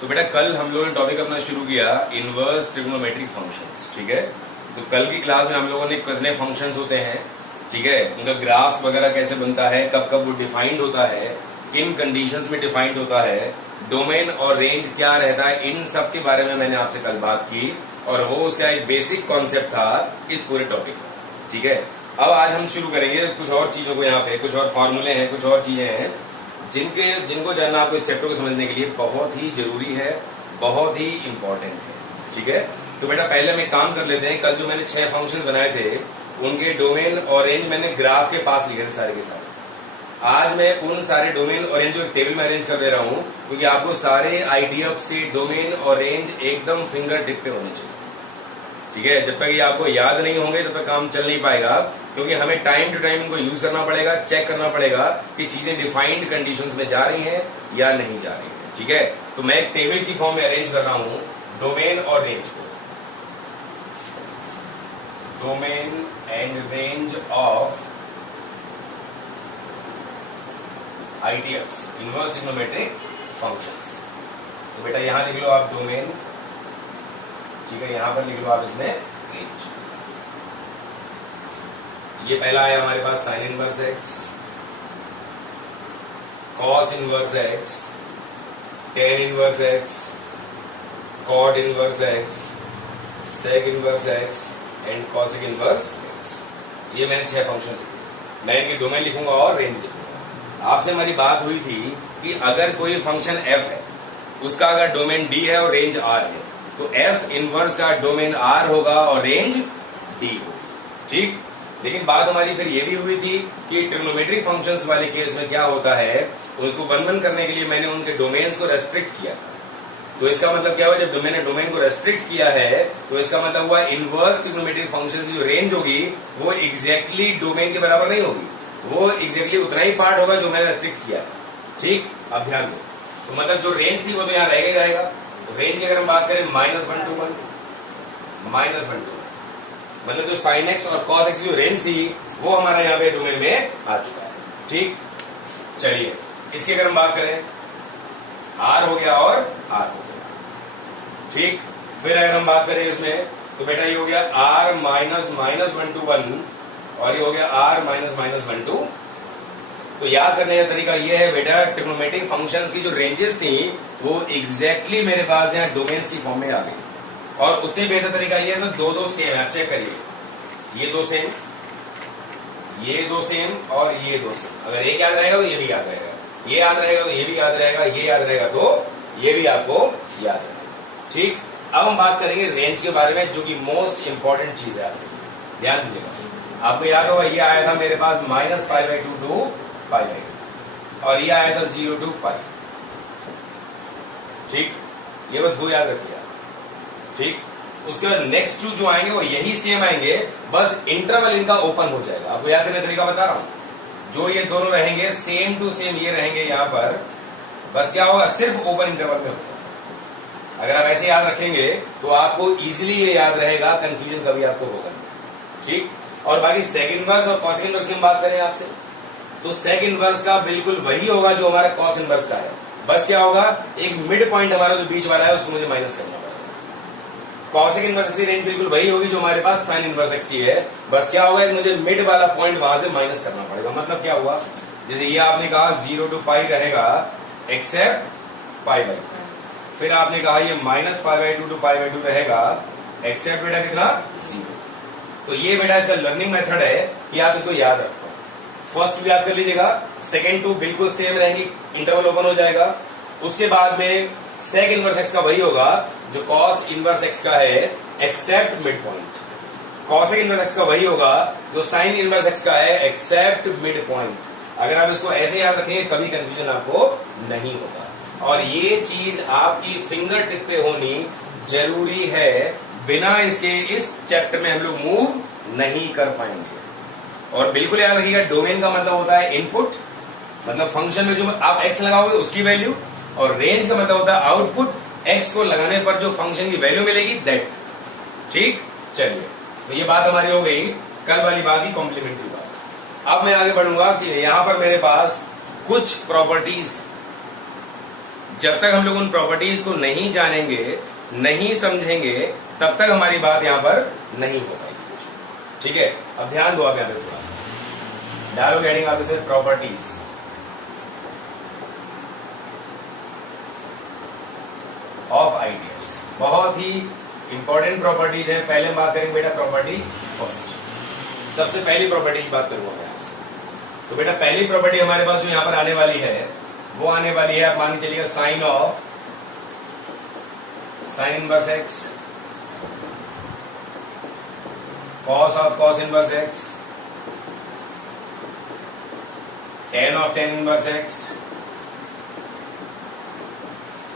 तो बेटा कल हम लोगों ने टॉपिक अपना शुरू किया इनवर्स ट्रिग्नोमेट्रिक फंक्शंस, ठीक है। तो कल की क्लास में हम लोगों ने कितने फंक्शंस होते हैं, ठीक है, उनका ग्राफ्स वगैरह कैसे बनता है, कब कब वो डिफाइंड होता है, किन कंडीशंस में डिफाइंड होता है, डोमेन और रेंज क्या रहता है, इन सब के बारे में मैंने आपसे कल बात की और वो उसका एक बेसिक कॉन्सेप्ट था इस पूरे टॉपिक में, ठीक है। अब आज हम शुरू करेंगे कुछ और चीजों को, यहाँ पे कुछ और फॉर्मूले हैं, कुछ और चीजें हैं जिनको जानना आपको इस चैप्टर को समझने के लिए बहुत ही जरूरी है, बहुत ही इंपॉर्टेंट है, ठीक है। तो बेटा पहले हम एक काम कर लेते हैं। कल जो मैंने 6 फंक्शंस बनाए थे उनके डोमेन और रेंज मैंने ग्राफ के पास लिखे थे सारे के सारे। आज मैं उन सारे डोमेन और रेंज को एक टेबल में अरेंज कर दे रहा हूं क्योंकि आपको सारे आईटीएफ्स के डोमेन और रेंज एकदम फिंगर टिप पे होने चाहिए, ठीक है। जब तक ये आपको याद नहीं होंगे तब तक काम चल नहीं पाएगा, क्योंकि हमें टाइम टू टाइम इनको यूज करना पड़ेगा, चेक करना पड़ेगा कि चीजें डिफाइंड कंडीशंस में जा रही हैं या नहीं जा रही हैं, ठीक है। तो मैं एक टेबल की फॉर्म में अरेंज कर रहा हूं डोमेन और रेंज को। Domain and range of ITFs, inverse trigonometric functions. तो बेटा यहां लिख लो आप डोमेन, ठीक है, यहां पर लिख लो आप इसमें रेंज। ये पहला है हमारे पास sine inverse x, cos inverse x, tan inverse x, cot inverse x, sec inverse x and cosec inverse x. ये मैंने 6 फंक्शन लिखे। मैं इनके डोमेन लिखूंगा और रेंज लिखूंगा। आपसे हमारी बात हुई थी कि अगर कोई फंक्शन एफ है, उसका अगर डोमेन डी है और रेंज आर है, तो एफ इनवर्स का डोमेन आर होगा और रेंज डी होगी, ठीक। लेकिन बात हमारी फिर ये भी हुई थी कि ट्रिग्नोमेट्रिक फंक्शंस वाले केस में क्या होता है, उसको बंधन करने के लिए मैंने उनके डोमेन्स को रेस्ट्रिक्ट किया था। तो इसका मतलब क्या हुआ, जब मैंने डोमेन को रेस्ट्रिक्ट किया है तो इसका मतलब हुआ इनवर्स ट्रिग्नोमेट्रिक फंक्शंस की जो रेंज होगी वो एग्जैक्टली डोमेन के बराबर नहीं होगी, वो एग्जैक्टली उतना ही पार्ट होगा जो मैंने रेस्ट्रिक्ट किया था, ठीक। अब ध्यान दो, तो मतलब जो रेंज थी वो तो यहाँ रहेगा ही रहेगा। तो रेंज की अगर हम बात करें -1 to 1, -1 to 1, मतलब जो साइन एक्स और कॉस एक्स की जो रेंज थी वो हमारा यहाँ पे डोमेन में आ चुका है, ठीक। चलिए इसकी अगर हम बात करें, आर हो गया और आर हो गया, ठीक। फिर अगर हम बात करें इसमें तो बेटा ये हो गया आर -1 to 1 और ये हो गया आर -1 to। तो याद करने का तरीका ये है बेटा, ट्रिग्नोमेट्रिक फंक्शंस की जो रेंजेस थी वो एग्जैक्टली मेरे पास यहाँ डोमेन्स की फॉर्म में आ गई। और उससे बेहतर तरीका ये है, दो सेम है, चेक करिए, ये दो सेम, ये दो सेम और ये दो सेम। अगर एक याद रहेगा तो ये भी याद रहेगा, ये याद रहेगा तो ये भी याद रहेगा, ये याद रहेगा तो ये भी आपको याद रहेगा, ठीक। अब हम बात करेंगे रेंज के बारे में, जो कि मोस्ट इंपॉर्टेंट चीज है। ध्यान दीजिएगा, आपको याद होगा ये आया था मेरे पास -π/2 to π/2 और ये आया था 0 to π, ठीक। ये बस 2 याद रखिए, ठीक। उसके बाद नेक्स्ट 2 जो आएंगे वो यही सेम आएंगे, बस इंटरवल इनका ओपन हो जाएगा। आपको याद करने का तरीका बता रहा हूं, जो ये दोनों रहेंगे सेम टू सेम ये रहेंगे यहाँ पर, बस क्या होगा, सिर्फ ओपन इंटरवल में होगा। अगर आप ऐसे याद रखेंगे तो आपको इजीली ये याद रहेगा, कंफ्यूजन कभी आपको होगा नहीं, ठीक। और बाकी सेक इनवर्स और कॉस इनवर्स की हम बात करें आपसे, तो सेक इनवर्स का बिल्कुल वही होगा जो हमारा कॉस इनवर्स का है, बस क्या होगा, एक मिड पॉइंट हमारा जो बीच वाला है उसको मुझे माइनस करना पड़ेगा। कॉसिक इनवर्स एक्स की रेंज बिल्कुल वही होगी जो हमारे पास साइन इनवर्स एक्स की है, बस क्या होगा, मुझे मिड वाला पॉइंट वहां से माइनस करना पड़ेगा। मतलब क्या हुआ, जैसे ये आपने कहा 0 to π रहेगा एक्सेप्ट π/2, फिर आपने कहा ये -π/2 to π/2 रहेगा एक्सेप्ट बेटा कितना, 0। तो ये बेटा इसका लर्निंग मेथड है कि आप इसको याद रखो। फर्स्ट 2 याद कर लीजिएगा, सेकेंड 2 बिल्कुल सेम रहेंगी, इंटरवल ओपन हो जाएगा। उसके बाद में सेक इनवर्स एक्स का वही होगा जो कॉस इनवर्स एक्स का है except mid point, cosec inverse x का वही होगा जो साइन इनवर्स एक्स का है एक्सेप्ट मिड पॉइंट। अगर आप इसको ऐसे याद रखेंगे कभी कंफ्यूजन आपको नहीं होगा, और ये चीज आपकी फिंगर टिप पे होनी जरूरी है, बिना इसके इस चैप्टर में हम लोग मूव नहीं कर पाएंगे। और बिल्कुल याद रखिएगा, डोमेन का मतलब होता है इनपुट, मतलब फंक्शन में जो आप एक्स लगाओगे उसकी वैल्यू, और रेंज का मतलब होता है आउटपुट, एक्स को लगाने पर जो फंक्शन की वैल्यू मिलेगी दैट, ठीक। चलिए तो ये बात हमारी हो गई, कल वाली बात ही कॉम्प्लीमेंट्री बात। अब मैं आगे बढ़ूंगा कि यहां पर मेरे पास कुछ प्रॉपर्टीज जब तक हम लोग उन प्रॉपर्टीज को नहीं जानेंगे, नहीं समझेंगे, तब तक हमारी बात यहां पर नहीं हो पाएगी। ठीक है, अब ध्यान दो आप यहां पे थोड़ा सा। डायलॉग हेडिंग आप इसे प्रॉपर्टीज ऑफ आइडियाज, बहुत ही इंपॉर्टेंट प्रॉपर्टीज है। पहले बात करेंगे बेटा प्रॉपर्टी फर्स्ट, सबसे पहली प्रॉपर्टी की बात करूंगा मैं आपसे। तो बेटा पहली प्रॉपर्टी हमारे पास जो यहां पर आने वाली है वो आने वाली है, आप मान के चलिएगा sine of sine inverse x, cos of cos inverse x, tan of tan inverse x,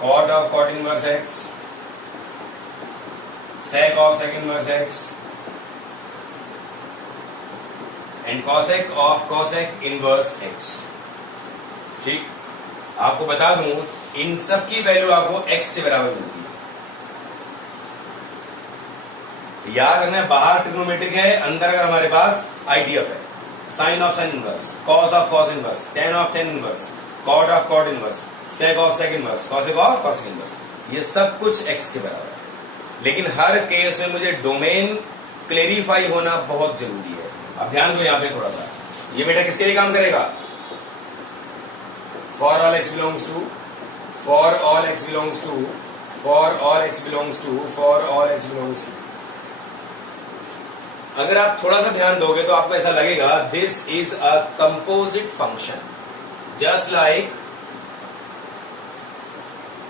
cot of cot inverse x, sec of sec inverse x and cosec of cosec inverse x। ठीक, आपको बता दूं इन सब की value आपको x के बराबर मिलती है। याद रखना है बाहर ट्रिग्नोमेट्रिक है, अंदर अगर हमारे पास आईडीएफ है। Sine of sine inverse, cos of cos inverse, tan of tan inverse, cot of cot inverse, sec of sec inverse, cosec of cosec inverse, ये सब कुछ x के बराबर है। लेकिन हर केस में मुझे डोमेन क्लेरिफाई होना बहुत जरूरी है। अब ध्यान दो यहां पे थोड़ा सा, ये बेटा किसके लिए काम करेगा? For all x belongs to, for all x belongs to, for all x belongs to, for all x belongs to. अगर आप थोड़ा सा ध्यान दोगे तो आपको ऐसा लगेगा this is a composite function just like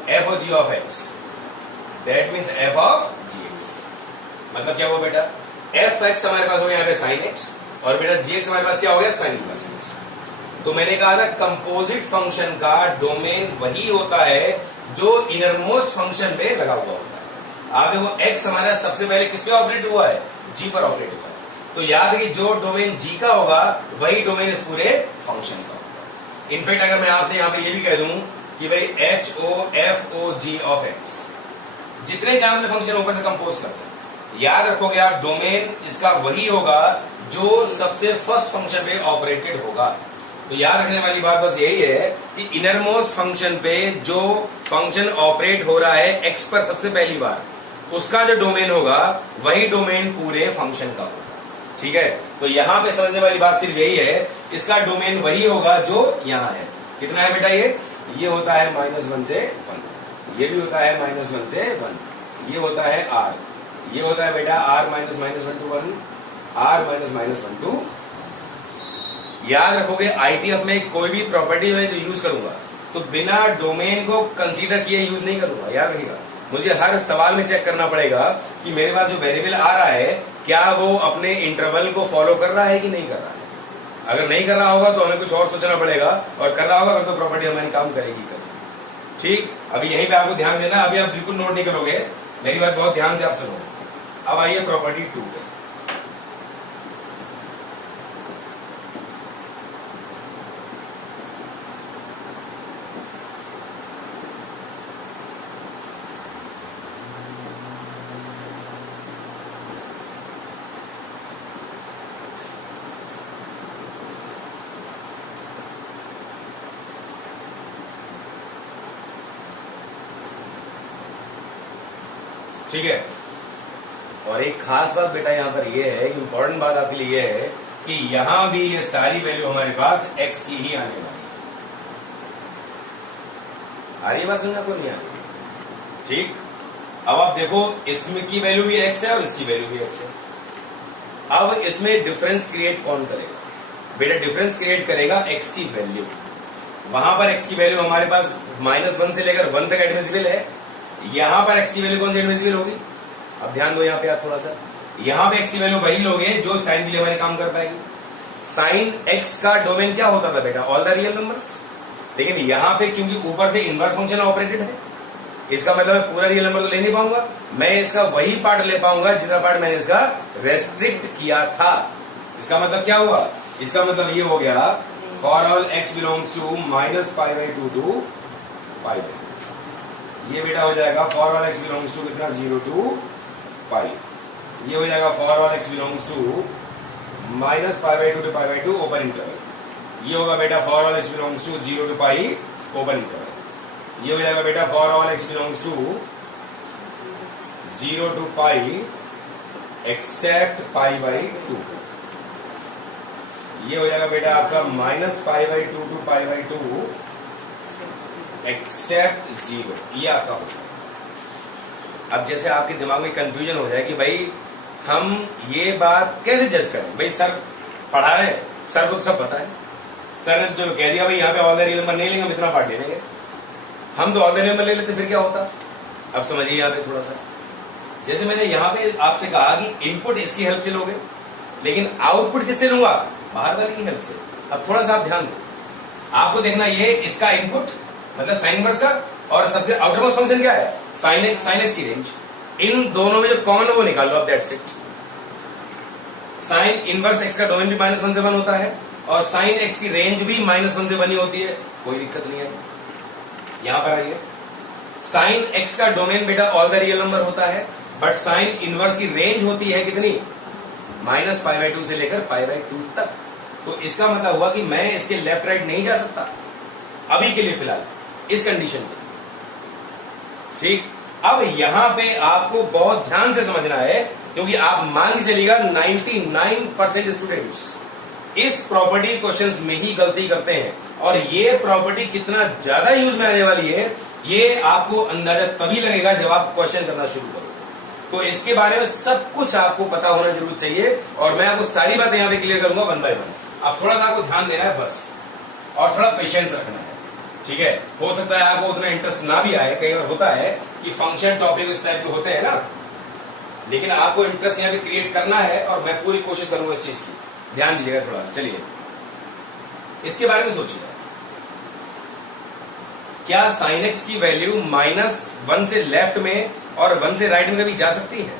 f और g of x, that means f of g x. मतलब क्या हुआ बेटा, एफ एक्स हमारे पास हो गया यहाँ पे साइन एक्स, और बेटा जी एक्स हमारे पास क्या हो गया, साइन इनवर्स एक्स। तो मैंने कहा था कंपोजिट फंक्शन का डोमेन वही होता है जो इनरमोस्ट फंक्शन पे लगा हुआ होता है। आप देखो एक्स हमारा सबसे पहले किस पे ऑपरेट हुआ है, जी पर ऑपरेट हुआ है। तो याद है कि जो डोमेन जी का होगा वही डोमेन इस पूरे फंक्शन का होगा। इनफैक्ट अगर मैं आपसे यहाँ पे ये भी कह दूं कि भाई h o f o g of x, जितने चैनल में फंक्शन ऊपर से कंपोज करते हैं, याद रखोगे आप डोमेन इसका वही होगा जो सबसे फर्स्ट फंक्शन पे ऑपरेटेड होगा। तो याद रखने वाली बात बस यही है कि इनरमोस्ट फंक्शन पे जो फंक्शन ऑपरेट हो रहा है एक्स पर सबसे पहली बार, उसका जो डोमेन होगा वही डोमेन पूरे फंक्शन का होगा। ठीक है, तो यहां पे समझने वाली बात सिर्फ यही है, इसका डोमेन वही होगा जो यहां है। कितना है बेटा, ये होता है -1 से 1, ये भी होता है -1 से 1, ये होता है r, ये होता है बेटा r -1 to 1, r -1 to। याद रखोगे आईटीएफ में कोई भी प्रॉपर्टी में जो यूज करूंगा तो बिना डोमेन को कंसीडर किए यूज नहीं करूंगा। याद रखिएगा, मुझे हर सवाल में चेक करना पड़ेगा कि मेरे पास जो वेरिएबल आ रहा है क्या वो अपने इंटरवल को फॉलो कर रहा है कि नहीं कर रहा है। अगर नहीं कर रहा होगा तो हमें कुछ और सोचना पड़ेगा, और कर रहा होगा तो प्रॉपर्टी हमारी काम करेगी। ठीक, अभी यहीं पे आपको ध्यान देना, अभी आप बिल्कुल नोट नहीं करोगे, मेरी बात बहुत ध्यान से आप सुनो। अब आइए प्रॉपर्टी 2 पे। ठीक है, और एक खास बात बेटा यहां पर यह है, इंपॉर्टेंट बात आपके लिए यह है कि यहां भी ये सारी वैल्यू हमारे पास x की ही आने वाली है। आ रही बात समझ आपको, नहीं आ रही? ठीक, अब आप देखो इसमें की वैल्यू भी x है और इसकी वैल्यू भी x है। अब इसमें डिफरेंस क्रिएट कौन करेगा बेटा, डिफरेंस क्रिएट करेगा x की वैल्यू। वहां पर x की वैल्यू हमारे पास -1 से लेकर 1 तक एडमिसिबल है, यहां पर x की वैल्यू कौन सी एडमिसिबल होगी। अब ध्यान दो यहां पे आप थोड़ा सा, यहां पे x की वैल्यू वही लोगे जो साइन के लिए हमारे काम कर पाएगी। साइन x का डोमेन क्या होता था बेटा, ऑल द रियल नंबर्स। लेकिन यहां पे क्योंकि ऊपर से इनवर्स फंक्शन ऑपरेटेड है, इसका मतलब मैं पूरा रियल नंबर तो ले नहीं पाऊंगा, मैं इसका वही पार्ट ले पाऊंगा जितना पार्ट मैंने इसका रेस्ट्रिक्ट किया था। इसका मतलब क्या हुआ, इसका मतलब ये हो गया for all x belongs to -π/2 to π। ये बेटा हो जाएगा for all x belongs to कितना 0 to π। ये हो जाएगा for all x belongs to -π/2 to π/2 open interval. ये होगा बेटा for all x belongs to 0 to π open interval. ये हो जाएगा बेटा for all x belongs to 0 to pi except pi by 2। ये हो जाएगा बेटा आपका minus pi by 2 to pi by 2 except 0। ये आपका होगा। अब जैसे आपके दिमाग में कंफ्यूजन हो जाए कि भाई हम ये बात कैसे जज करें, भाई सर पढ़ा है, सर को तो सब पता है, सर ने जो कह दिया भाई यहाँ पे ऑल द रियल नंबर नहीं लेंगे, हम इतना पार्ट ले लेंगे, हम तो ऑल द रियल नंबर ले लेते, फिर क्या होता। अब समझिए यहाँ पे थोड़ा सा, जैसे मैंने यहाँ पे आपसे कहा कि इनपुट इसकी हेल्प से लोगे, लेकिन आउटपुट किससे लूंगा, बाहर वाले की हेल्प से। अब थोड़ा सा आप ध्यान दो, आपको देखना ये इसका इनपुट मतलब साइन इनवर्स का, और सबसे आउटरमोस्ट फंक्शन क्या है, साइन एक्स की रेंज। इन दोनों में जो कॉमन है वो निकाल लो आप, that's it. Sign inverse x का डोमेन भी -1 से 1 होता है, और साइन एक्स की रेंज भी -1 से 1 ही होती है, कोई दिक्कत नहीं है। यहां पर आइए, साइन एक्स का डोमेन बेटा ऑल द रियल नंबर होता है, बट साइन इनवर्स की रेंज होती है कितनी, -π/2 से लेकर π/2 तक। तो इसका मतलब हुआ कि मैं इसके लेफ्ट राइट नहीं जा सकता अभी के लिए, फिलहाल इस कंडीशन में। ठीक, अब यहां पे आपको बहुत ध्यान से समझना है, क्योंकि आप मान के चलिएगा 99% स्टूडेंट्स इस प्रॉपर्टी क्वेश्चंस में ही गलती करते हैं, और ये प्रॉपर्टी कितना ज्यादा यूज में आने वाली है ये आपको अंदाजा तभी लगेगा जब आप क्वेश्चन करना शुरू करोगे। तो इसके बारे में सब कुछ आपको पता होना जरूर चाहिए, और मैं आपको सारी बातें यहां पे क्लियर करूंगा 1 by 1। अब थोड़ा सा आपको ध्यान देना है बस, और थोड़ा पेशेंस रखना है, ठीक है। हो सकता है आपको उतना इंटरेस्ट ना भी आए, कई बार होता है कि फंक्शन टॉपिक इस टाइप के होते हैं ना, लेकिन आपको इंटरेस्ट यहाँ पे क्रिएट करना है, और मैं पूरी कोशिश करूंगा इस चीज की। ध्यान दीजिएगा थोड़ा। चलिए इसके बारे में सोचिए, क्या साइन एक्स की वैल्यू -1 से लेफ्ट में और 1 से राइट में कभी जा सकती है?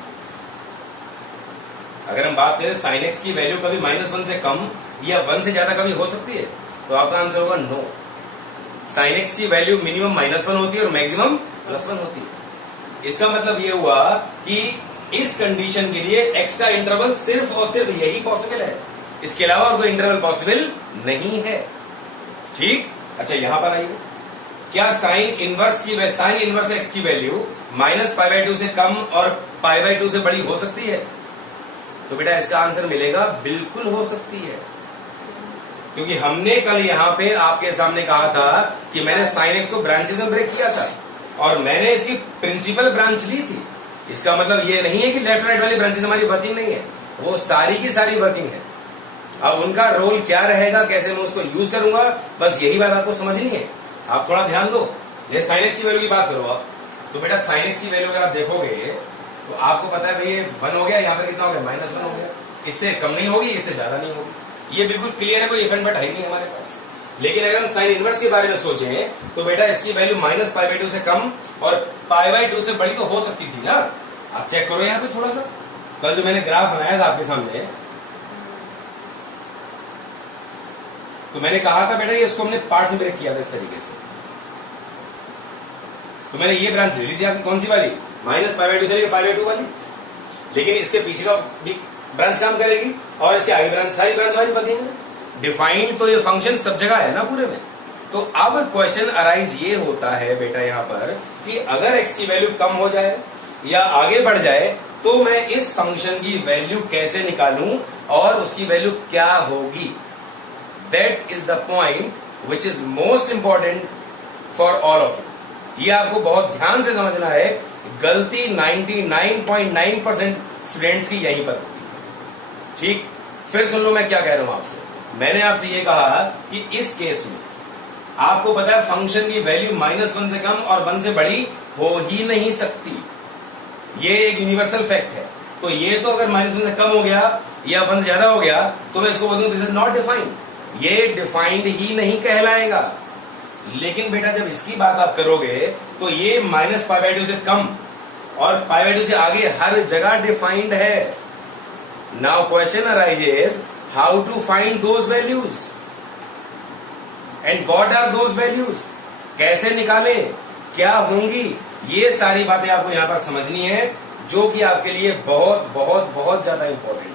अगर हम बात करें साइन एक्स की वैल्यू कभी -1 से कम या 1 से ज्यादा कभी हो सकती है, तो आपका आंसर होगा नो। साइन एक्स की वैल्यू मिनिमम -1 होती है और मैक्सिमम +1 होती है। इसका मतलब ये हुआ कि इस कंडीशन के लिए एक्स का इंटरवल सिर्फ और सिर्फ यही पॉसिबल है, इसके अलावा और कोई इंटरवल पॉसिबल नहीं है। ठीक, अच्छा यहां पर आइए, क्या साइन इनवर्स एक्स की वैल्यू -π/2 से कम और π/2 से बड़ी हो सकती है? तो बेटा इसका आंसर मिलेगा बिल्कुल हो सकती है, क्योंकि हमने कल यहां पे आपके सामने कहा था कि मैंने साइन एक्स को ब्रांचेस में ब्रेक किया था, और मैंने इसकी प्रिंसिपल ब्रांच ली थी। इसका मतलब ये नहीं है कि लेफ्ट राइट वाली ब्रांचेस हमारी वर्किंग नहीं है, वो सारी की सारी वर्किंग है। अब उनका रोल क्या रहेगा, कैसे मैं उसको यूज करूंगा, बस यही बात आपको समझनी है। आप थोड़ा ध्यान दो। जैसे साइन एक्स की वैल्यू की बात करो आप, तो बेटा साइन एक्स की वैल्यू अगर आप देखोगे तो आपको पता है भाई 1 हो गया, यहाँ पर कितना हो गया, -1 हो गया। इससे कम नहीं होगी, इससे ज्यादा नहीं होगी, ये बिल्कुल क्लियर है, कोई इफ एंड बट है नहीं हमारे पास। लेकिन अगर हम साइन इनवर्स के बारे में सोचें तो बेटा इसकी वैल्यू -π/2 से कम और π/2 से बड़ी तो हो सकती थी ना। आप चेक करो यहाँ पे थोड़ा सा, कल जो मैंने ग्राफ बनाया था आपके सामने, तो मैंने कहा था बेटा ये इसको हमने पार्ट्स में ब्रेक किया था इस तरीके से। तो मैंने ये ब्रांच ले ली थी आपकी, कौन सी वाली, -π/2 से π/2 वाली, लेकिन इसके पीछे का भी ब्रांच काम करेगी, और इसके आगे ब्रांच, सारी ब्रांच वाली बनेंगे। डिफाइंड तो ये फंक्शन सब जगह है ना पूरे में। तो अब क्वेश्चन अराइज ये होता है बेटा यहाँ पर कि अगर x की वैल्यू कम हो जाए या आगे बढ़ जाए, तो मैं इस फंक्शन की वैल्यू कैसे निकालूं और उसकी वैल्यू क्या होगी। That is the point which is most important for all of you. ये आपको बहुत ध्यान से समझना है। गलती 99.9% स्टूडेंट्स की यहीं पर होती है। ठीक, फिर सुन लो मैं क्या कह रहा हूं आपसे। मैंने आपसे ये कहा कि इस केस में आपको पता है फंक्शन की वैल्यू -1 से कम और 1 से बड़ी हो ही नहीं सकती, ये एक यूनिवर्सल फैक्ट है। तो ये तो अगर -1 से कम हो गया या 1 से ज्यादा हो गया तो मैं इसको बोलूं दिस इज नॉट डिफाइंड, ये डिफाइंड ही नहीं कहलाएगा। लेकिन बेटा जब इसकी बात आप करोगे तो ये -π/2 से कम और π/2 से आगे हर जगह डिफाइंड है। Now question arises how to find those values and what are those values, कैसे निकालें, क्या होंगी, ये सारी बातें आपको यहां पर समझनी है, जो कि आपके लिए बहुत बहुत बहुत ज्यादा इंपॉर्टेंट